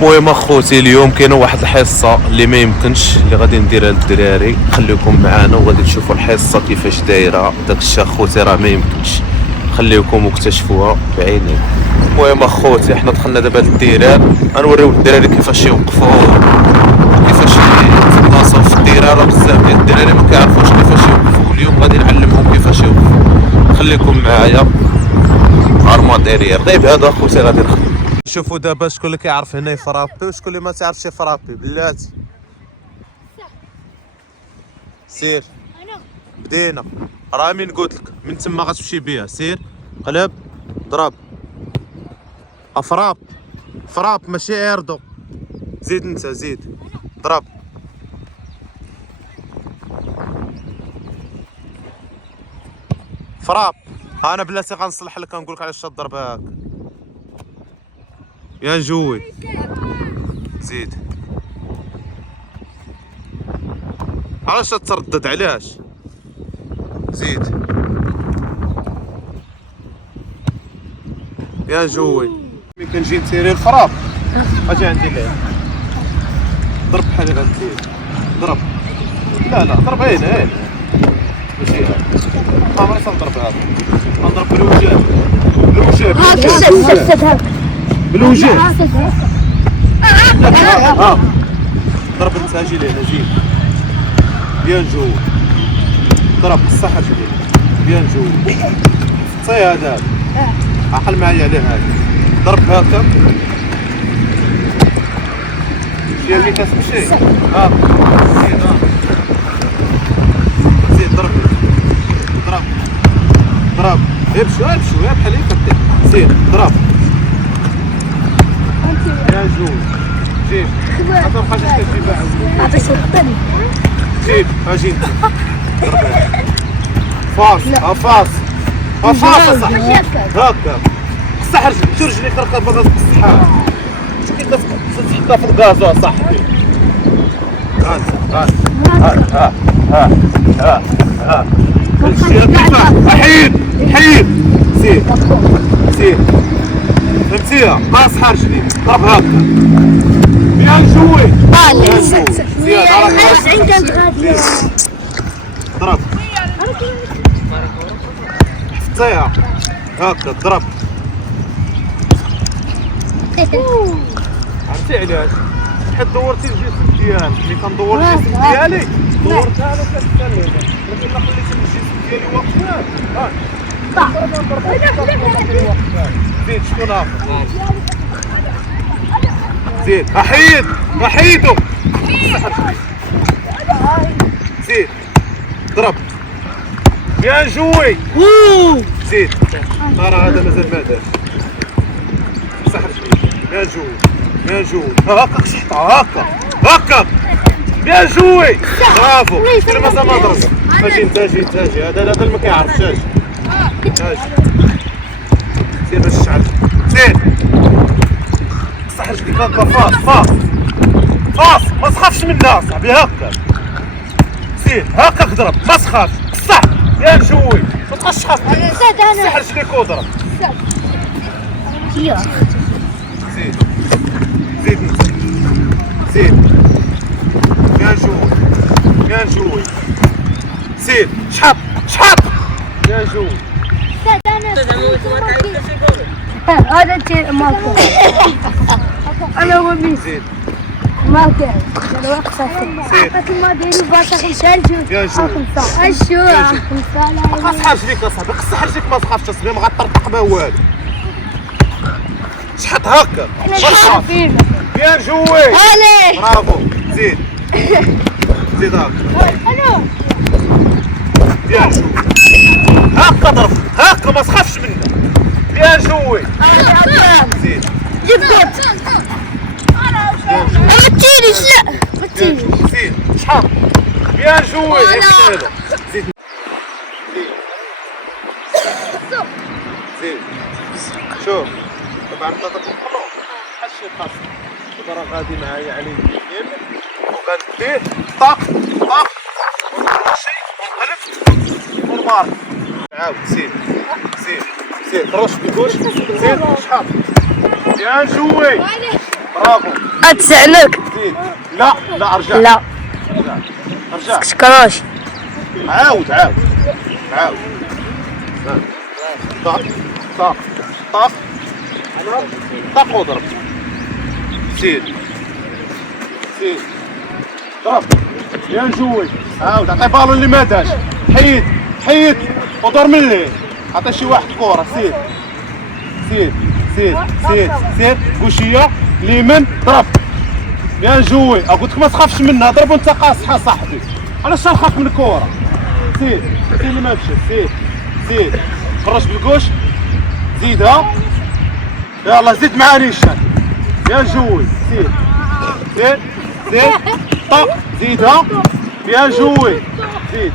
المهم اخوتي اليوم كاينه واحد الحصه اللي ما يمكنش اللي غادي نديرها للدراري، خليكم معنا وغادي تشوفوا الحصه كيفاش دايره. داك الشيء اخوتي راه ما يمكنش، خليكم واكتشفوها بعينيكم. المهم اخوتي حنا دخلنا دابا للديران، غنوريو الدراري كيفاش يوقفوا، كيفاش يتبلاصوا في الديران. بزاف ديال الدراري ما كيعرفوش كيفاش يوقفوا، اليوم غادي نعلمهم كيفاش يوقفوا. خليكم معايا ارماد اريير. طيب هذا اخوتي غادي نخدم. شوفوا دابا شكون اللي كيعرف هنا يفرابي وشكون اللي ما تعرفش يفرابي. بلاتي سير بدينا، راه من قلت لك من تما غتمشي بيها. سير قلب ضرب افراب فراب ماشي ايردو. زيد انت زيد ضرب فراب. انا بلاتي غنصلح لك، غنقول لك علاش تضرب هاك. يا جوي زيد. علاش تتردد علاش؟ زيد يا جوي. ملي كنجي نتيري الفراب اجي عندي ليه ضرب بحال هكا. زيد ضرب. لا ضرب هنا ماشي هنا. ماشي نضرب هذا، نضرب بالوجه بالوجه. ضرب انت. اجي لهنا جي بيان جو. ضرب بالصحة جديد بيان جو. صي هذا عقل معايا عليه هذا. ضرب هكا شي اللي كتمشي. زيد زيد ضرب امشوا بحال هكا. زيد ضرب يا جو. جيب ما تبقاش كتجيبها. عطيك الطن. جيب اجي فاس فاس صاحبي هكا. قصح رجليك شو رجليك راه باغا تقصحها. كي تحطها في الغاز صاحبي. ها حيد زيد فهمتيها. قاصحة رجليك ضرب هكا بيان جوي. ضرب حفتيها هكا ضرب. عرفتي علاش؟ حيت دورتي الجسم ديالك. ملي كندور الجسم ديالي دورت هذا كتسلم، ولكن الا خليت الجسم ديالي واقف زيد. شكون اخر؟ زيد احيدو. زيد ضرب يا جوي. زيد ترى هذا مازال ما دارش. صح رجليك يا جوي هكا شحطها هكا يا جوي. برافو. شكون مازال ما ضرب. اجي انت اجي هذا اللي ما كيعرفش. اجي سير باش تشعل. زيد صح رجليك هكا. فاس ما تخافش منها صاحبي. هكا زيد هكا ضرب ما تخافش. صح يا جوي ما تبقاش تخاف. صح رجليك وضرب. زيد يا جوي زيد شحط يا جوي. هذا الشيء ماكو. انا هو زيد ماكو. انا واقفه. عطيك ما ديري باش نسالجو. يا جوي اشو قصح رجليك اصاحبي. قصح رجليك ما تخافش اصاحبي. ما غطرطق بها والو. شحط هكا ما تخاف. يا جوي برافو. زيد هكا يا جوي. هكا ضرب هكا ما تخافش منه. يا جوي زيد جبت. ما تيريش. لا زيد شحط يا جوي. زيد شوف طبعا انت تقلو بحال شي خاص. دابا راه غادي معايا على اليمين وغنديه طاق شي ونقلب ونمارك. عاود زيد رش بالكوش. زيد شحال يا جوي. برافو. اتسعنك. زيد. لا لا ارجع. لا ارجع. سكراش. عاود عاود عاود. طق طق طق طق وضرب. زيد زيد ضرب. يا جوي عاود عطي بالون اللي ما داش. حيد حيد ودور من الليل. عطي شي واحد كورة. سير سير سير سير سير كوشية اليمين ضرب. يا جوي قلت لك ما تخافش منها. ضرب وانت قاصحة صاحبي. علاش نخاف من الكورة؟ سير سير اللي ما مشى. سير سير خرج بالكوش. زيدها. يلا زيد مع نيشان. يا جوي سير سير سير طق. زيدها. يا جوي زيد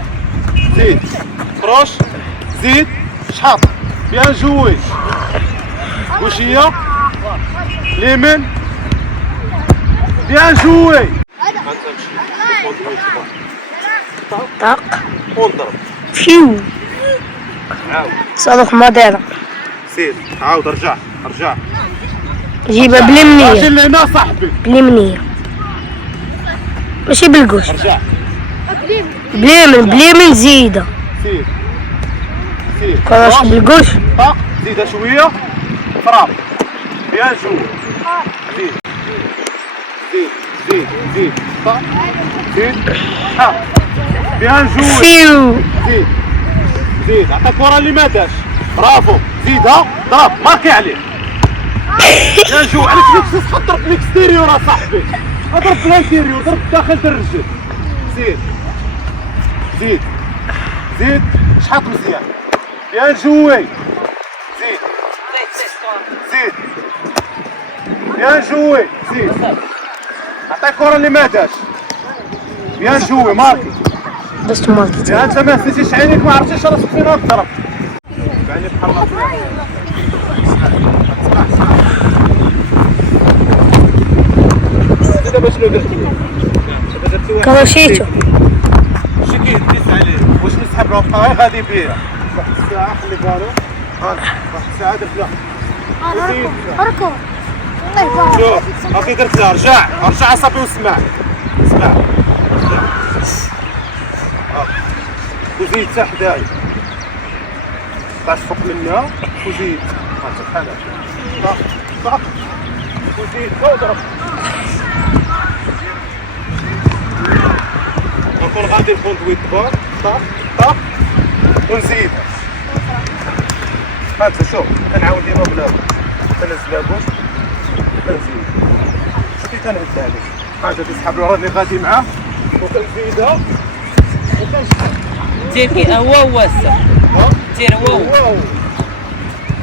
زيد خرج. زيد شحط. يا جوي وشية اليمين. يا جوي طق ونضرب. فيو عاود صاروخ موديرا. سير عاود ارجع ارجع. جيبها باليمنية اجي لهنا صاحبي. باليمنية ماشي بالقوش. ارجع. باليمين زيدها. سير سير كراش بالقوش. طق. زيدها شوية. فراب. يا جوي زيد زيد زيد زيد طق. زيد حط. يا جوي فيو زيد زيد. عطا الكرة اللي ما داش. برافو. زيدها ضرب ماركي عليه. يا جو علاش ما تجيش تضرب بالاكستيريور اصاحبي؟ اضرب بالانتيريور. ضرب داخل الرجل. زيد زيد زيد شحط مزيان. يا جوي زيد زيد. يا جوي زيد. عطي الكرة اللي ما داش. يا جوي ماركي. بس ماركت. يا انت ما سيتيش عينيك ما عرفتيش راسك فين تضرب. يعني بحال دابا شنو درتي؟ كراشيتو. شي كيهديس عليه. واش نسحب له بقى غادي بيه. واحد الساعة خلي بالو. واحد الساعة درت له. اركض. شوف هاكي درت له. رجع رجع اصاحبي واسمع. اسمع رجع. وزيد حتى حدايا. باش فوق منها وزيد. بحال هكا. طق طق وزيد واضرب. نكون غادي الكوندويت كبار. طق طق ونزيد. هاكا شوف كنعاود ديما بلا كنزلها بوش كنزيد. شوف كي كنهد عليه. هاكا كنسحب له راني غادي معاه وكنزيدها وكنشحن. دير كي هو السا دير هو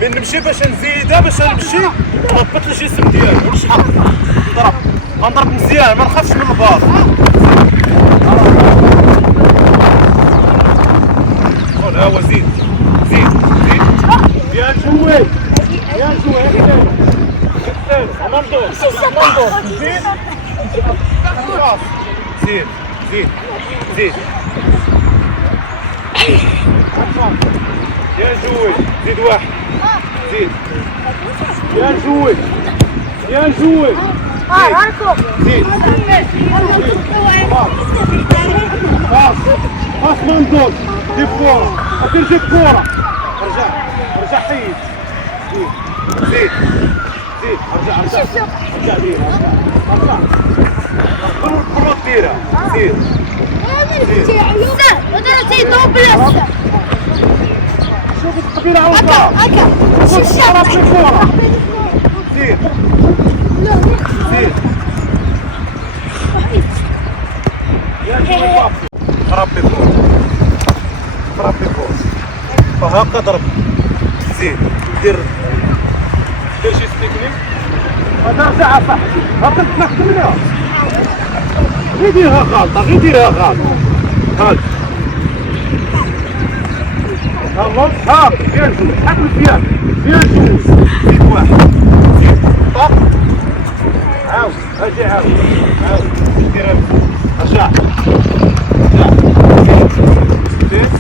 من نمشي باش نزيدها باش نمشي نهبط الجسم ديالي ونشحط. نضرب غنضرب مزيان ما نخافش من الباص. شغل ها هو زيد زيد زيد. يا جوي يا جوي هكذا هكذا ندور زيد خلاص. زيد زيد زيد. يا جوي زيد واحد. زيد. يا جوي يا جوي زيد. خاص ما ندور. جيب كورة. أكيد جيب كورة. رجع رجع حيد. زيد زيد زيد. رجع رجع رجع ديرها. رجع بالروط ديرها. زيد شوف القبيلة على الباب. ضرب في الكورة. زيد زيد. يا جوي بابي. ضرب بالكورة. ضرب بالكورة. فهاكا ضرب. زيد دير شي ستيكنيك. هذا رجع صاحبي. هاكا تنحت منها. غير ديرها غلطة. غير ديرها غلطة. هاك يلا هاك. يا جوي حك مزيان. يا جوي زيد واحد. زيد طق. عاود اجي عاود عاود ديرها لفوق. رجع رجع. زيد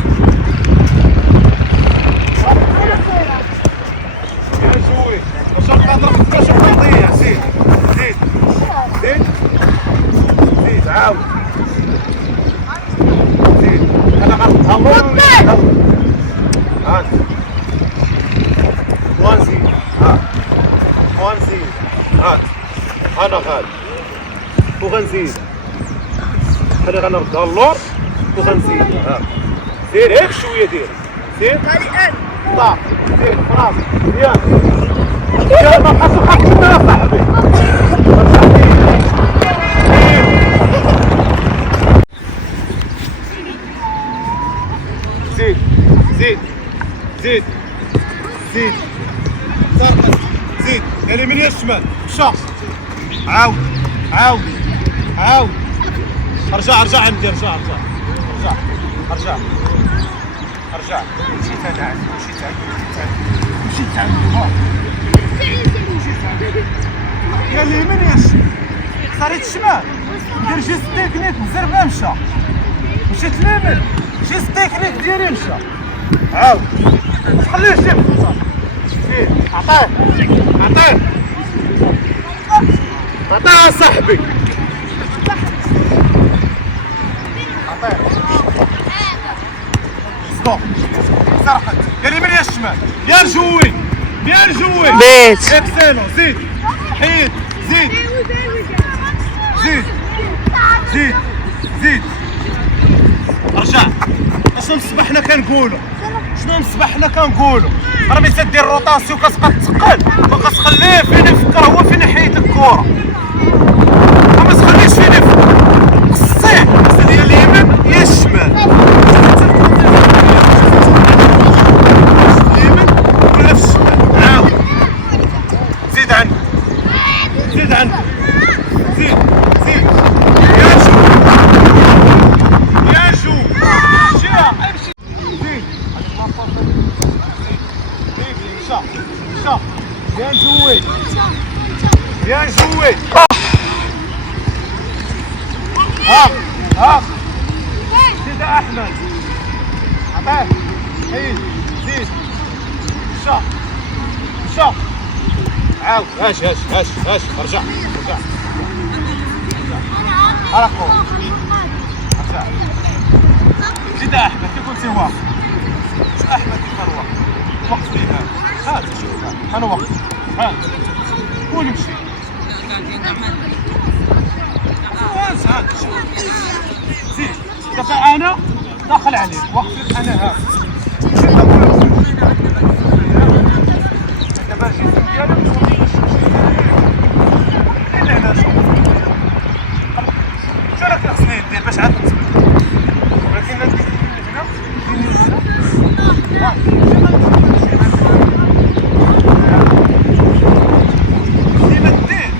يا جوي واش نقدر نضرب 12 قضية. زيد زيد عاود زيد انا غنهضر هات وانزيد ها وانزيد هات انا غادي وغنزيد خلي غنردها اللور وغنزيد ها دير هيك شويه دير زيد طاح زيد خلاص يا ما بقاش خاطر يا صاحبي زيد زيد زيد زيد صرفت زيد اليمين يا الشمال مشى عاود عاود عاود ارجع عندي ارجع مشيت انا مشيت يا اليمين يا الشمال صاريت الشمال دير جيست تكنيك الزربه مشيت اليمين جيست تكنيك ديالي مشى عاود خليه يشوف عطيه عطيه صاحبي عطيه ستوب سرحت يا اليمين يا الشمال يا الجوي بيت اكسلون زيد حيد زيد ارجع شنو مصبحنا كنقولوا راه ملي تدير روطاسيون كتبقى تثقل ما كتخليه فين يفكر هو فين يحيد الكره ما تخليش فين يفكر الصين ديال اليمين يا الشمال اليمين ولا في الشمال عاود زيد عندي زيد يا جو امشي زيد مشى يا جوي ها زيد احمد عطيه حيد زيد مشى عاود هاش ارجع على الكورة ارجع زيد احمد كي كنتي واقف احمد كي كان واقف وقف ليه هات شوف انا واقف هات ونمشي هات شوف زيد دابا انا داخل عليك وقف انا هات دابا الجسم ديالك شو راك خصني ندير باش عاد ولكن ندير هنا ديما دير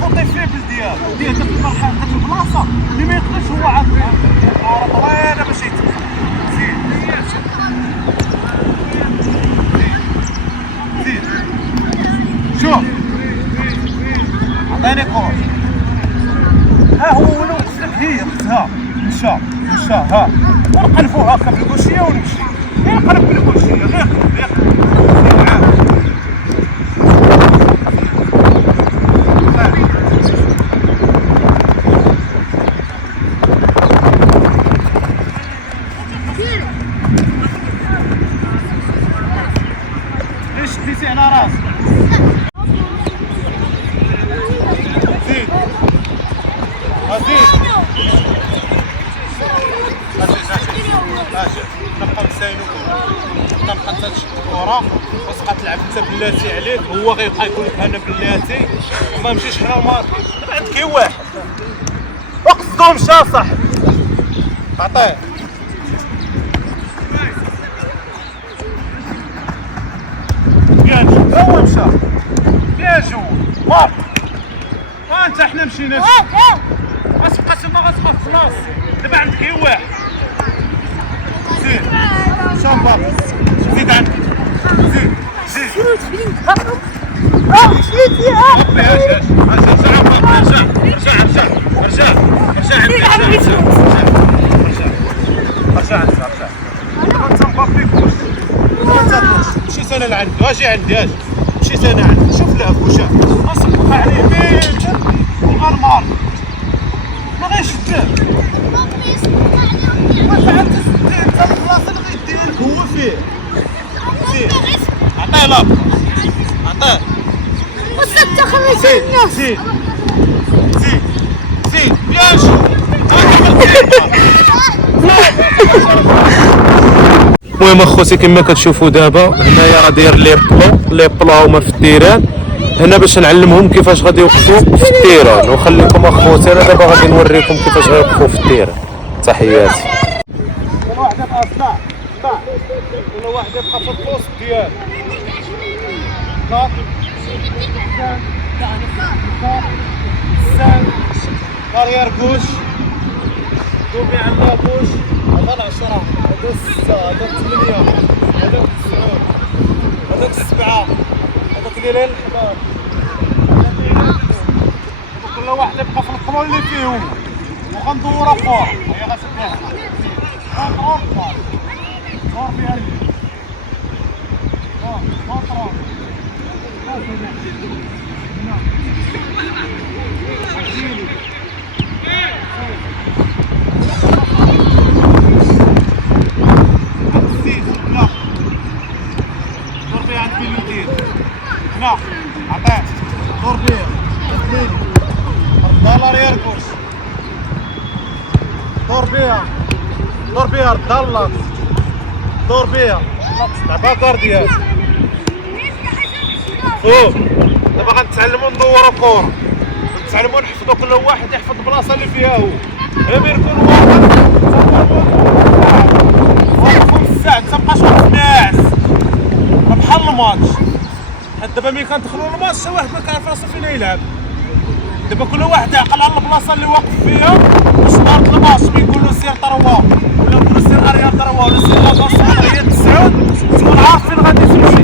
كونطي فيبل ديالو دير ديك المرحله ديك البلاصه اللي ما يقدرش هو عارف طويله باش يتم زيد شوف عطيني كورة ها هو ولا وقف لك هي ها مشى ها ونقلبوها هكا بالكوشيه ونمشي نقلب بالكوشيه غير ليش تبيسي على راسك زيد نبقى مساينو نبقى تشد الكرة وتبقى تلعب انت بلاتي عليك هو غيبقى يقول لك انا بلاتي وما نمشيش حنا ماركي دابا عندك غير واحد اقصدو مشى صاحبي عطيه يا جو هو مشى يا جو مارك انت حنا مشينا غتبقى تما غتبقى في خلاص دابا عندك غير واحد زيد شامبر زيد عندك زيد مشيت انا لعندو اجي عندي اجي مشيت انا عندي شوف لعب وشاف غنصبق عليه بيت وغنمار ما شداه واش عاد تسدي انت البلاصه اللي غيدير لك هو فيه سير عطيه لاب عطيه وصلت خمس الناس. زيد زيد زيد بيان شو المهم اخوتي كما كتشوفوا دابا هنايا راه داير لي بلو هما في التيران هنا باش نعلمهم كيفاش غادي يوقفوا في التيران. وخليكم اخوتي انا دابا غادي نوريكم كيفاش غيوقفوا في التيران. تحياتي. كل واحد يبقى صداع صداع كل واحد يبقى في البوست ديالو كارير كوش دومي على كوش هذا 10 هذا 6 هذا 8 هذا 9 هذا 7 هذاك اللي ليل كل واحد يبقى في القرو اللي فيه هو وغندور اخر هي غتبقى غندور دور بها دور هنا عطيه دور بيه الدولار يركش دور بيها دور بيها الدولار دور بيها لعبها كارديان فوق دابا غنتعلمو ندورو كورة نتعلمو نحفظو كل واحد يحفظ البلاصة اللي فيها هو غير يكون واقف في الساعة متبقاش واقف ناعس بحال الماتش حيت دابا ملي كندخلو الماتش شي واحد ما كيعرف راسو فين يلعب دابا كل واحد يعقل على البلاصة اللي واقف فيها واش دارت الماتش كيقولو سير طروا ولا نقولو سير اريا طروا ولا سير لاكاس هي 9 تكون عارف فين غادي تمشي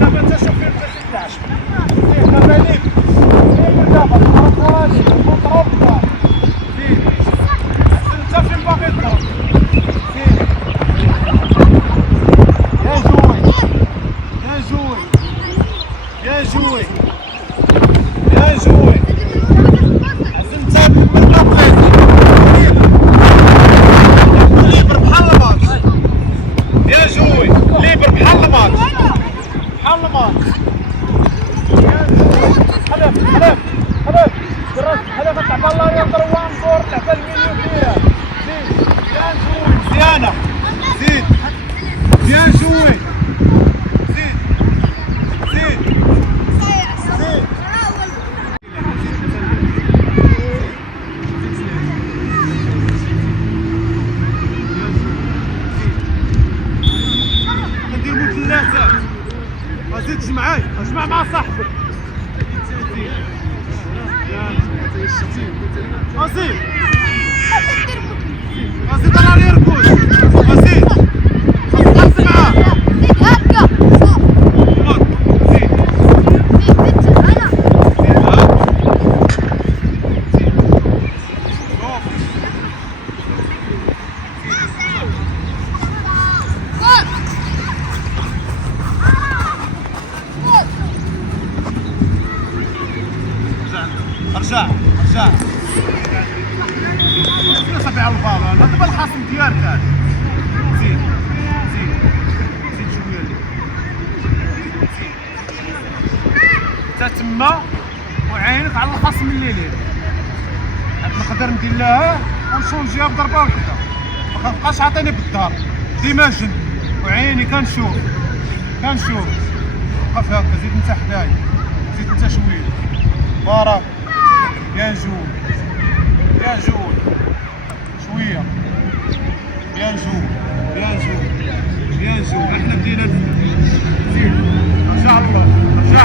دابا انت شوف فين بغيتي تلعب دابا ليك دابا الكرة الكونترول دار انت فين باغي تضرب يا جوي يا جوي عزمت ما بغيتي ليبر بحال الماتش يا جوي ليبر بحال الماتش بحال الماتش حلف حلف حلف درات حلف تعطى الله يا طروان دور تعطى المليون فيها زيد يا جوي مزيانه زيد يا جوي زيد زيد ندير مثلثات غادي تجمعي اجمع مع صاحبك غازي غازي دار يركض غازي خلص معاه ارجع ارجع صافي على البال هذا دابا الخصم ديالك هذا زيد زيد زيد شويه لي انت تما وعينك على الخصم اللي ليه نقدر ندير لها ونشونجيها بضربه وحده ما كنبقاش عاطيني بالدار ديما جن وعيني كنشوف كنشوف وقف هكا زيد انت حدايا زيد انت شويه بارك بيان جول بيان جول شويه بيان جول بيان جول بيان جول احنا بدينا زيد رجع الله رجع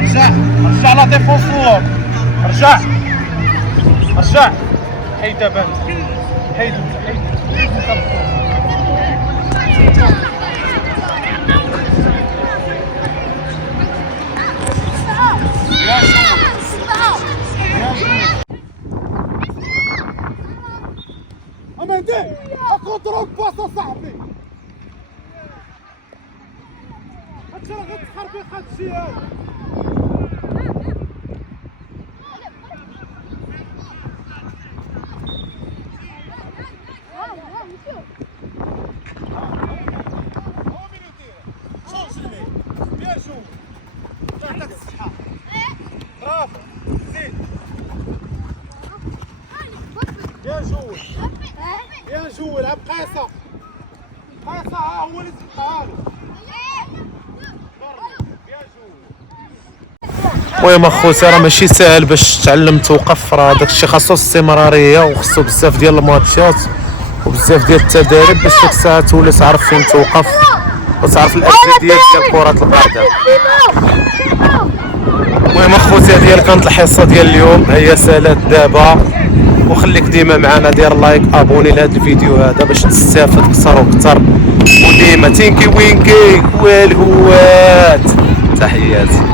رجع رجع لا ديفونسور رجع رجع حيد بنت حيد حيد حيد يا جول امانتي اكونترول باص صاحبي هادشي راه غتخربيق هادشي هذا قيصه ها هو اللي زدها له. المهم اخوتي راه ماشي ساهل باش تعلم توقف، راه داكشي خاصو استمراريه وخصو بزاف ديال الماتشات وبزاف ديال التدريب باش ديك الساعه تولي تعرف فين توقف وتعرف الابجديات ديال كره القدم. المهم اخوتي هذه هي كانت الحصه ديال اليوم، هي سالات دابا، وخليك ديما معنا دير لايك ابوني لهذا الفيديو هذا باش تستافد اكثر واكثر، وديما تينكي وينكي والهوات. تحياتي.